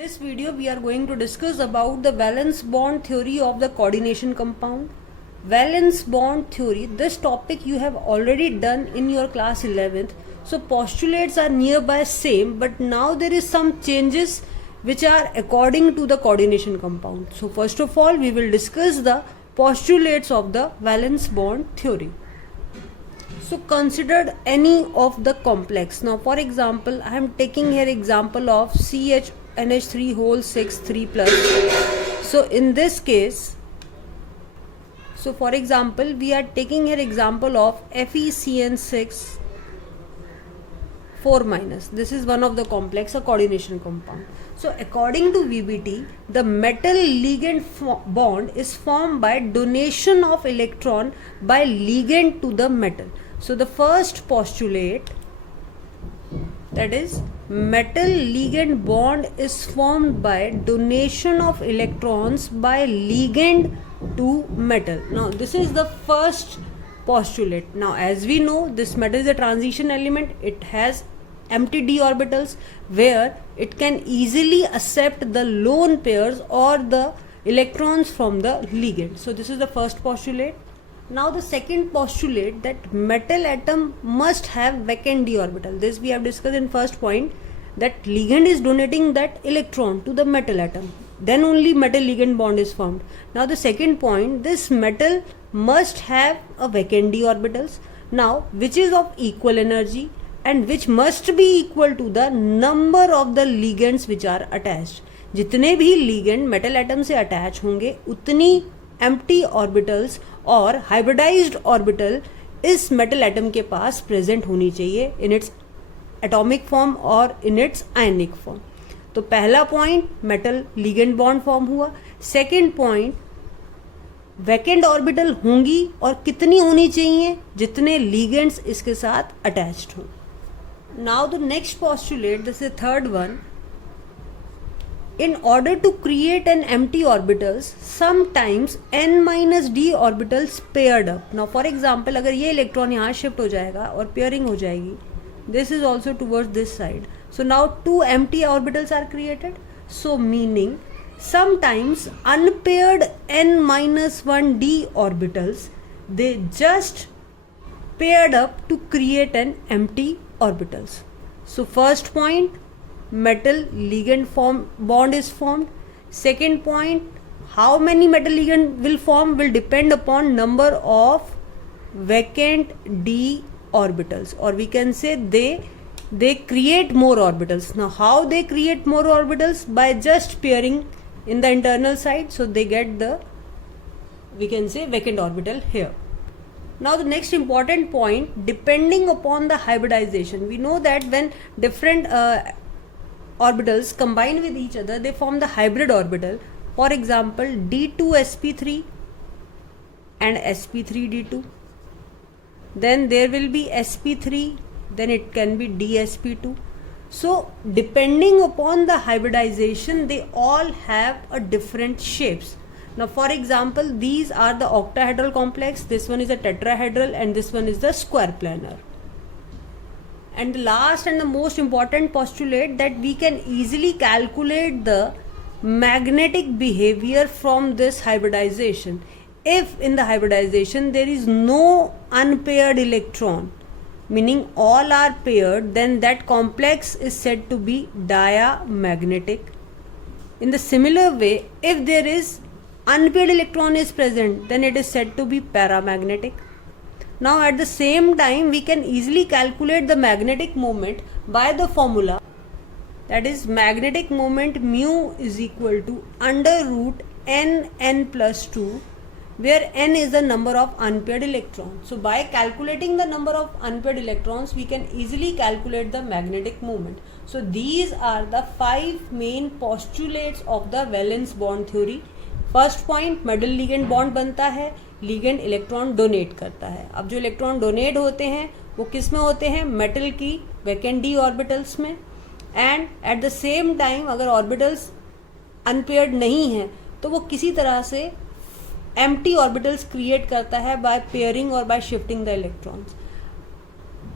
this video we are going to discuss about the valence bond theory of the coordination compound. Valence bond theory, this topic you have already done in your class 11th. So postulates are nearby same, but now there is some changes which are according to the coordination compound. So first of all we will discuss the postulates of the valence bond theory. So considered any of the complex. Now for example, I am taking here example of CHNH3 whole 6 3 plus. So in this case, so for example, we are taking here example of FeCN6 4 minus. This is one of the complex, a coordination compound. So according to VBT, the metal ligand bond is formed by donation of electron by ligand to the metal. So the first postulate, that is metal ligand bond is formed by donation of electrons by ligand to metal. Now this is the first postulate. Now as we know, this metal is a transition element. It has empty d orbitals where it can easily accept the lone pairs or the electrons from the ligand. So this is the first postulate. Now the second postulate, that metal atom must have vacant d orbital. This we have discussed in first point, that ligand is donating that electron to the metal atom, then only metal ligand bond is formed. Now the second point, this metal must have a vacant d orbitals, now which is of equal energy and which must be equal to the number of the ligands which are attached. जितने भी ligand metal atom से attach होंगे उतनी empty orbitals और hybridized orbital इस metal atom के पास present होनी चाहिए in its atomic form और in its ionic form. तो पहला point metal ligand bond form हुआ. Second point, vacant orbital होंगी और कितनी होनी चाहिए, जितने ligands इसके साथ attached हों. Now the next postulate, this is the third one. In order to create an empty orbitals, sometimes n minus d orbitals paired up. Now for example, अगर ये electron यहाँ shift हो जाएगा और pairing हो जाएगी, this is also towards this side. So now two empty orbitals are created. So meaning sometimes unpaired n minus 1 d orbitals, they just paired up to create an empty orbitals. So first point, metal ligand bond is formed. Second point, how many metal ligand will form will depend upon number of vacant d orbitals, or we can say they create more orbitals. Now how they create more orbitals? By just pairing in the internal side, so they get the, we can say, vacant orbital here. Now the next important point, depending upon the hybridization, we know that when different orbitals combine with each other, they form the hybrid orbital. For example, D2sp3 and sp3d2. Then there will be sp3, then it can be dsp2. So depending upon the hybridization, they all have a different shapes. Now for example, these are the octahedral complex, this one is a tetrahedral and this one is the square planar. And the last and the most important postulate, that we can easily calculate the magnetic behavior from this hybridization. If in the hybridization there is no unpaired electron, meaning all are paired, then that complex is said to be diamagnetic. In the similar way, if there is unpaired electron is present, then it is said to be paramagnetic. Now at the same time, we can easily calculate the magnetic moment by the formula, that is magnetic moment mu is equal to under root n plus 2, where n is the number of unpaired electrons. So by calculating the number of unpaired electrons, we can easily calculate the magnetic moment. So these are the 5 main postulates of the valence bond theory. First point, metal ligand bond बनता है, ligand electron donate करता है. अब जो electron donate होते हैं वो किस में होते हैं? मेटल की वैकेंट डी ऑर्बिटल्स में. And at the same time अगर ऑर्बिटल्स अनपेयर्ड नहीं है तो वो किसी तरह से एम्प्टी ऑर्बिटल्स क्रिएट करता है बाय पेयरिंग और बाय शिफ्टिंग द इलेक्ट्रॉन्स.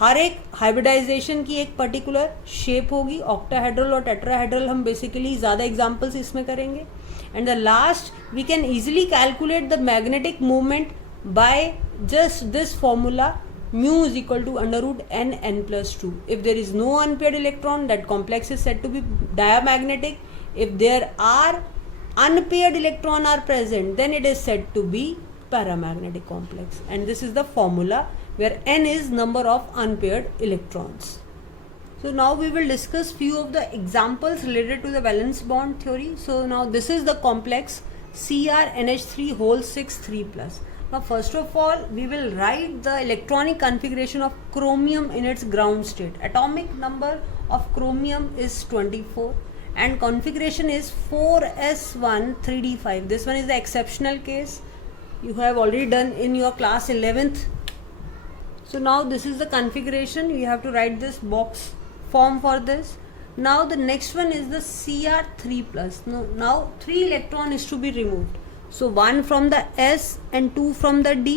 हर एक हाइब्रिडाइजेशन की एक पर्टिकुलर शेप होगी. ऑक्टाहेड्रल और टेट्राहेड्रल हम बेसिकली ज़्यादा एग्जाम्पल्स इसमें करेंगे. And the last we can easily calculate the magnetic movement by just this formula mu is equal to under root n plus 2. If there is no unpaired electron, that complex is said to be diamagnetic. If there are unpaired electron are present, then it is said to be paramagnetic complex. And this is the formula where n is number of unpaired electrons. So now we will discuss few of the examples related to the valence bond theory. So now this is the complex CrNH3 whole 6 3 plus. Now first of all we will write the electronic configuration of chromium in its ground state. Atomic number of chromium is 24 and configuration is 4s1 3d5. This one is the exceptional case you have already done in your class 11th. So now this is the configuration. You have to write this box form for this. Now the next one is the Cr3 plus. Now 3 electron is to be removed. So 1 from the S and 2 from the D,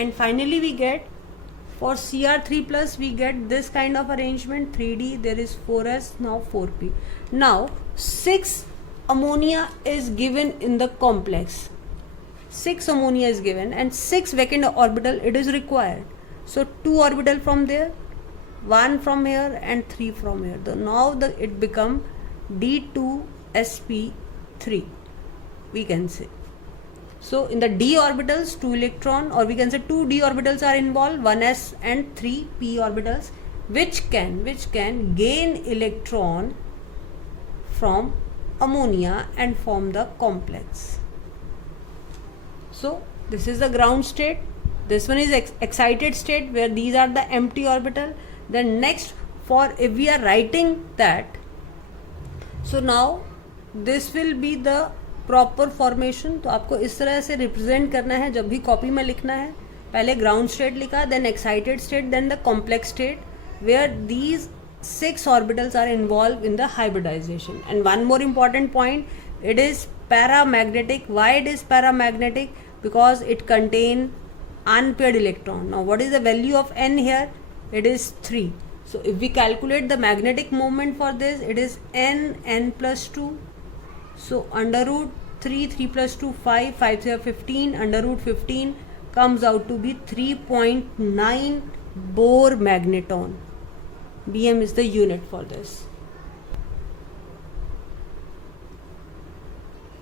and finally we get for Cr3 plus we get this kind of arrangement. 3D, there is 4s, now 4p. Now 6 ammonia is given in the complex. 6 ammonia is given and 6 vacant orbital it is required. So 2 orbital from there, 1 from here and 3 from here. Now it become D2sp3 we can say. So in the d orbitals 2 electron, or we can say 2 d orbitals are involved, 1s and 3 p orbitals, which can gain electron from ammonia and form the complex. So this is the ground state. This one is excited state where these are the empty orbital. Then next, for if we are writing that, so now this will be the proper formation. तो आपको इस तरह से represent करना है जब भी copy में लिखना है. पहले ग्राउंड स्टेट लिखा, then excited state, then the complex state where these 6 orbitals are involve in the hybridization. And one more important point, it is paramagnetic. Why it is paramagnetic? Because it contain unpaired electron. Now what is the value of n here? It is 3. So if we calculate the magnetic moment for this, it is n plus 2. So under root 3 plus 2 5, 5 3 15, under root 15 comes out to be 3.9 Bohr magneton. Bm is the unit for this.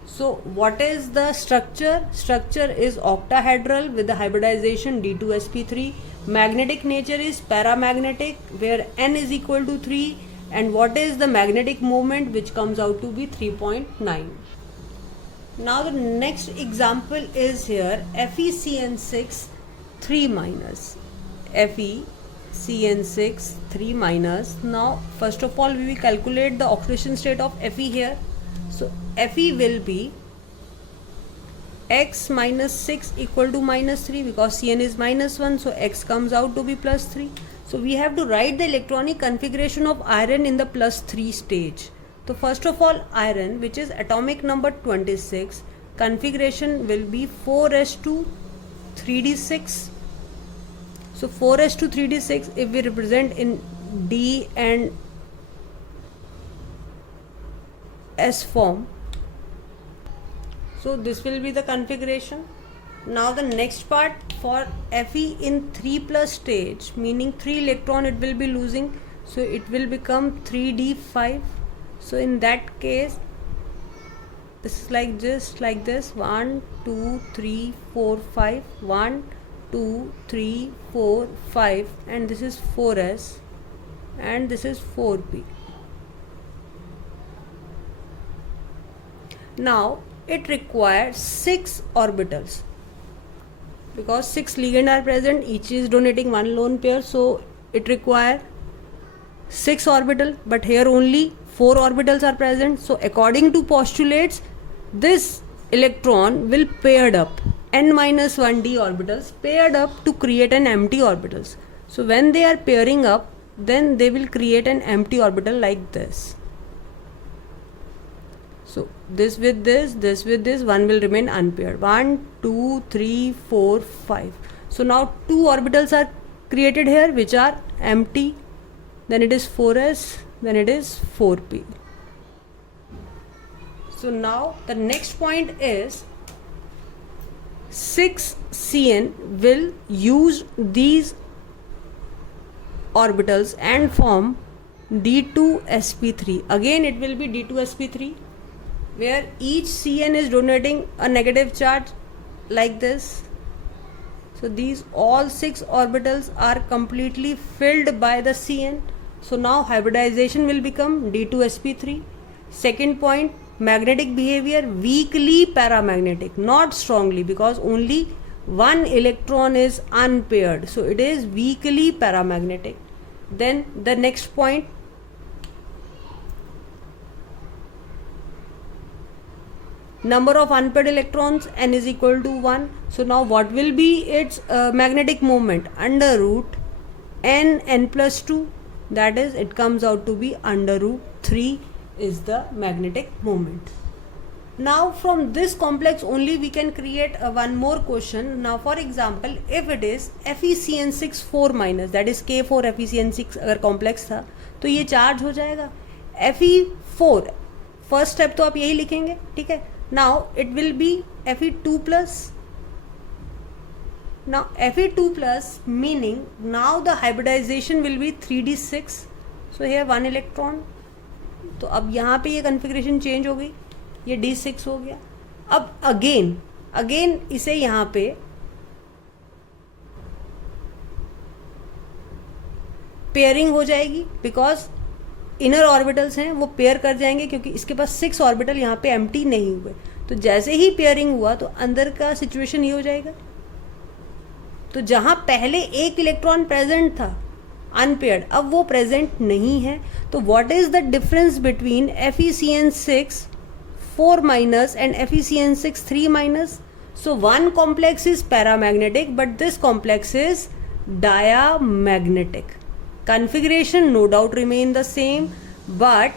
So what is the structure? Structure is octahedral with the hybridization D2sp3. Magnetic nature is paramagnetic where n is equal to 3. And what is the magnetic moment, which comes out to be 3.9. Now the next example is here FeCN6 3 minus. FeCN6 3 minus. Now first of all we will calculate the oxidation state of Fe here. So Fe will be x minus 6 equal to minus 3 because Cn is minus 1, so x comes out to be plus 3. So we have to write the electronic configuration of iron in the plus 3 stage. So first of all iron, which is atomic number 26, configuration will be 4s2 3d6. So 4s2 3d6 if we represent in D and S form. So this will be the configuration. Now the next part for Fe in 3 plus stage, meaning 3 electron it will be losing, so it will become 3d5. So in that case this is like this 1 2 3 4 5, 1 2 3 4 5, and this is 4s and this is 4p. Now it requires 6 orbitals because 6 ligands are present, each is donating 1 lone pair, so it requires 6 orbital, but here only 4 orbitals are present. So according to postulates, this electron will paired up, n minus 1d orbitals paired up to create an empty orbitals. So when they are pairing up, then they will create an empty orbital like this. So this with this, one will remain unpaired. 1 2 3 4 5. So now 2 orbitals are created here which are empty, then it is 4s, then it is 4p. So now the next point is 6Cn will use these orbitals and form D2sp3. Again it will be D2sp3 where each Cn is donating a negative charge like this. So these all 6 orbitals are completely filled by the Cn. So now hybridization will become D2sp3. Second point, magnetic behavior weakly paramagnetic, not strongly, because only one electron is unpaired, so it is weakly paramagnetic. Then the next point, number of unpaired electrons, n is equal to 1. So now what will be its magnetic moment? Under root n plus 2, that is, it comes out to be under root 3 is the magnetic moment. Now from this complex only we can create one more question. Now for example, if it is FeCN6 4 minus, that is K4 FeCN6 अगर complex था तो ये charge हो जाएगा Fe4. First step तो आप यही लिखेंगे, ठीक है. Now it will be Fe2 plus. Now Fe2 plus meaning now the hybridization will be 3d6. So here 1 electron. तो अब यहाँ पे ये कन्फिग्रेशन चेंज हो गई, ये D6 हो गया. अब अगेन इसे यहाँ पे पेयरिंग हो जाएगी बिकॉज इनर ऑर्बिटल्स हैं वो पेयर कर जाएंगे क्योंकि इसके पास 6 ऑर्बिटल यहाँ पे एम्प्टी नहीं हुए. तो जैसे ही पेयरिंग हुआ तो अंदर का सिचुएशन ये हो जाएगा. तो जहाँ पहले एक इलेक्ट्रॉन प्रेजेंट था अनपेयर्ड, अब वो प्रेजेंट नहीं है. तो what is the difference between FeCN6 4 minus and FeCN6 3 minus? So one complex is paramagnetic but this complex is diamagnetic. Configuration no doubt remain the same, but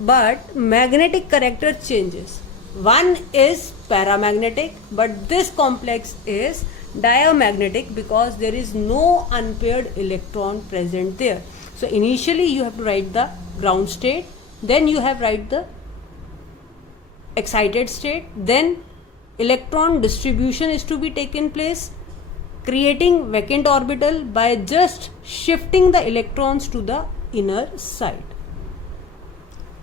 magnetic character changes. One is paramagnetic but this complex is diamagnetic because there is no unpaired electron present there. So initially you have to write the ground state, then you have write the excited state, then electron distribution is to be taken place, creating vacant orbital by just shifting the electrons to the inner side.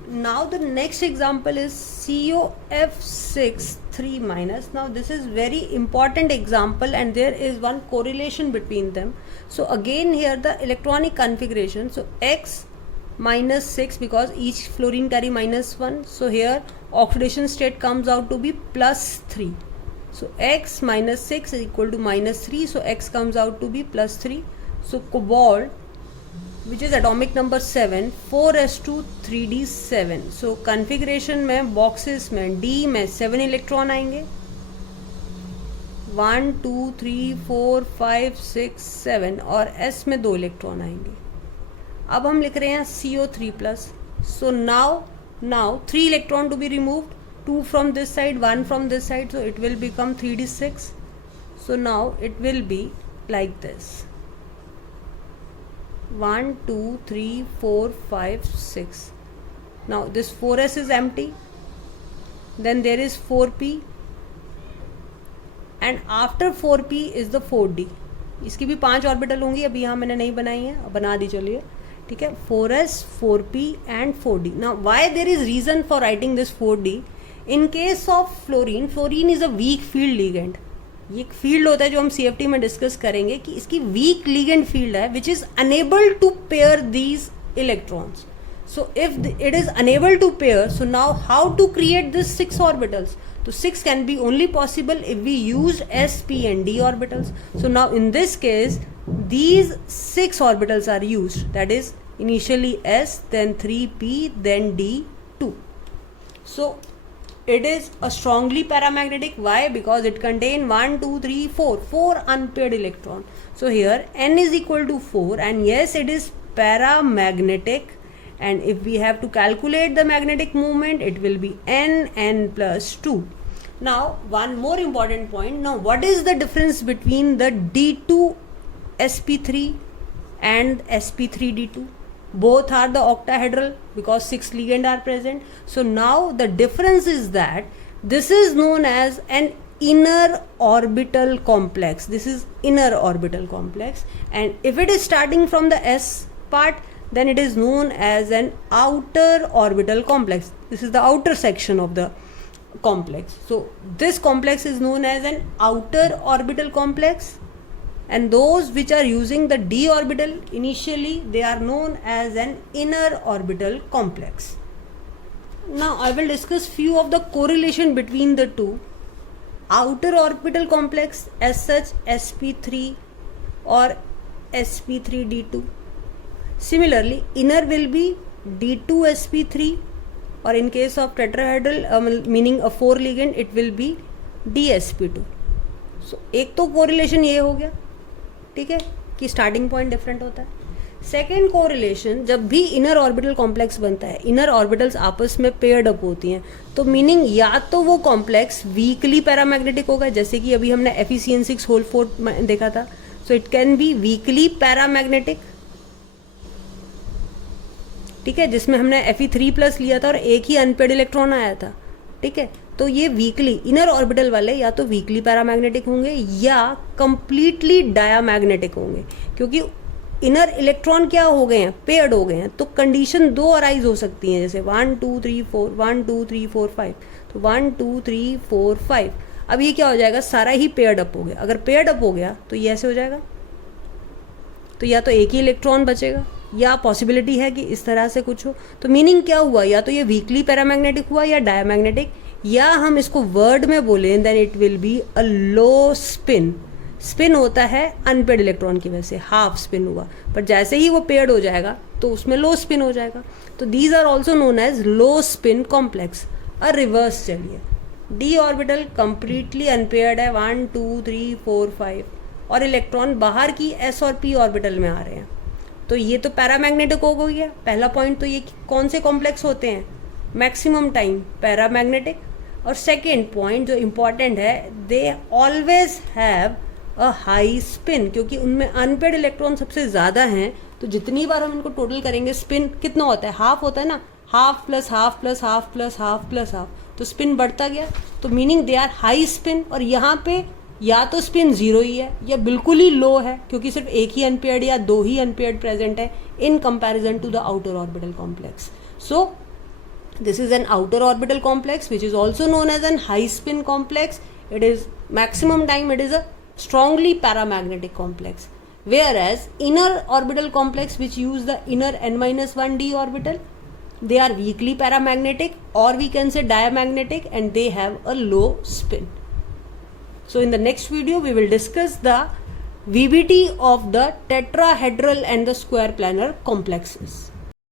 Now the next example is COF6 3 minus. Now this is very important example and there is one correlation between them. So again here the electronic configuration, so X minus 6 because each fluorine carry minus 1. So here oxidation state comes out to be plus 3. So X minus 6 is equal to minus 3. So X comes out to be plus 3. So cobalt, which is atomic number 7, 4s2 3d7. So configuration में boxes में D में 7 electron आएंगे, 1 2 3 4 5 6 7 और S में 2 electron आएंगे. अब हम लिख रहे हैं CO3 plus. So now 3 electron to be removed, 2 from this side, 1 from this side, so it will become 3d6. So now it will be like this, 1 2 3 4 5 6. Now this 4s is empty, then there is 4p and after 4p is the 4d. इसकी भी 5 orbital होंगी, अभी यहाँ मैंने नहीं बनाई है, बना दी चलिए, ठीक है. 4s 4p and 4d. Now why there is reason for writing this 4d? In case of fluorine is a weak field ligand. ये एक फील्ड होता है जो हम CFT में डिस्कस करेंगे कि इसकी वीक लिगेंड फील्ड है which is unable to pair these electrons. So if it is unable to pair, so now how to create this 6 orbitals? तो 6 can be only possible if we use s, p and d orbitals. So now in this case these 6 orbitals are used, that is initially s, then 3p, then d2. So it is a strongly paramagnetic. Why? Because it contains 1 2 3 4 unpaired electron. So here n is equal to 4 and yes it is paramagnetic, and if we have to calculate the magnetic moment it will be n plus 2. Now one more important point. Now what is the difference between the D2 sp3 and sp3d2. Both are the octahedral because 6 ligand are present. So now the difference is that this is known as an inner orbital complex. This is inner orbital complex, and if it is starting from the s part, then it is known as an outer orbital complex. This is the outer section of the complex. So this complex is known as an outer orbital complex, and those which are using the d orbital initially, they are known as an inner orbital complex. Now I will discuss few of the correlation between the two. Outer orbital complex as such sp3 or sp3d2. Similarly, inner will be d2sp3, or in case of tetrahedral meaning a 4 ligand, it will be dsp2. So एक तो correlation ये हो गया, ठीक है, कि starting point different होता है. सेकेंड कोरिलेशन, जब भी इनर ऑर्बिटल कॉम्प्लेक्स बनता है, इनर ऑर्बिटल्स आपस में पेयर्ड अप होती हैं, तो मीनिंग या तो वो कॉम्प्लेक्स वीकली पैरामैग्नेटिक होगा, जैसे कि अभी हमने FeCN6 होल 4 देखा था. So it can be weekly paramagnetic, ठीक है, जिसमें हमने Fe3+ लिया था और एक ही अनपेड इलेक्ट्रॉन आया था, ठीक है. तो ये वीकली इनर ऑर्बिटल वाले या तो वीकली पैरामैग्नेटिक होंगे या कंप्लीटली डायामैग्नेटिक होंगे, क्योंकि इनर इलेक्ट्रॉन क्या हो गए हैं, पेयर्ड हो गए हैं. तो कंडीशन दो अराइज हो सकती हैं, जैसे 1 2 3 4 1 2 3 4 5. तो 1 2 3 4 5, अब ये क्या हो जाएगा, सारा ही पेयर्ड अप हो गया. अगर पेयर्ड अप हो गया तो ये ऐसे हो जाएगा, तो या तो एक ही इलेक्ट्रॉन बचेगा, या पॉसिबिलिटी है कि इस तरह से कुछ हो. तो मीनिंग क्या हुआ, या तो ये वीकली पैरामैग्नेटिक हुआ या डायामैग्नेटिक, या हम इसको वर्ड में बोलें then it will be a low spin. Spin होता है अनपेड इलेक्ट्रॉन की वजह से, हाफ स्पिन हुआ, पर जैसे ही वो पेयर्ड हो जाएगा तो उसमें लो स्पिन हो जाएगा. तो these are also known as low spin complex. और रिवर्स चलिए, डी ऑर्बिटल कंप्लीटली अनपेयर्ड है 1 2 3 4 5, और इलेक्ट्रॉन बाहर की एस और पी ऑर्बिटल में आ रहे हैं, तो ये तो पैरामैग्नेटिक हो गया पहला पॉइंट. तो ये कौन से कॉम्प्लेक्स होते हैं, मैक्सिमम टाइम पैरामैग्नेटिक. और सेकेंड पॉइंट जो इम्पॉर्टेंट है, they always have a high spin, क्योंकि उनमें अनपेड इलेक्ट्रॉन सबसे ज़्यादा हैं. तो जितनी बार हम इनको टोटल करेंगे, स्पिन कितना होता है, हाफ होता है ना, half plus half plus half plus half plus half, तो स्पिन बढ़ता गया. तो meaning they are high spin. और यहाँ पे या तो स्पिन जीरो ही है या बिल्कुल ही लो है, क्योंकि सिर्फ एक ही अनपेयर्ड या दो ही अनपेयर्ड प्रेजेंट है in comparison to the outer orbital complex. So this is an outer orbital complex which is also known as an high spin complex. It is maximum time it is a strongly paramagnetic complex, whereas inner orbital complex which use the inner n-1 d orbital, they are weakly paramagnetic, or we can say diamagnetic, and they have a low spin. So in the next video we will discuss the VBT of the tetrahedral and the square planar complexes.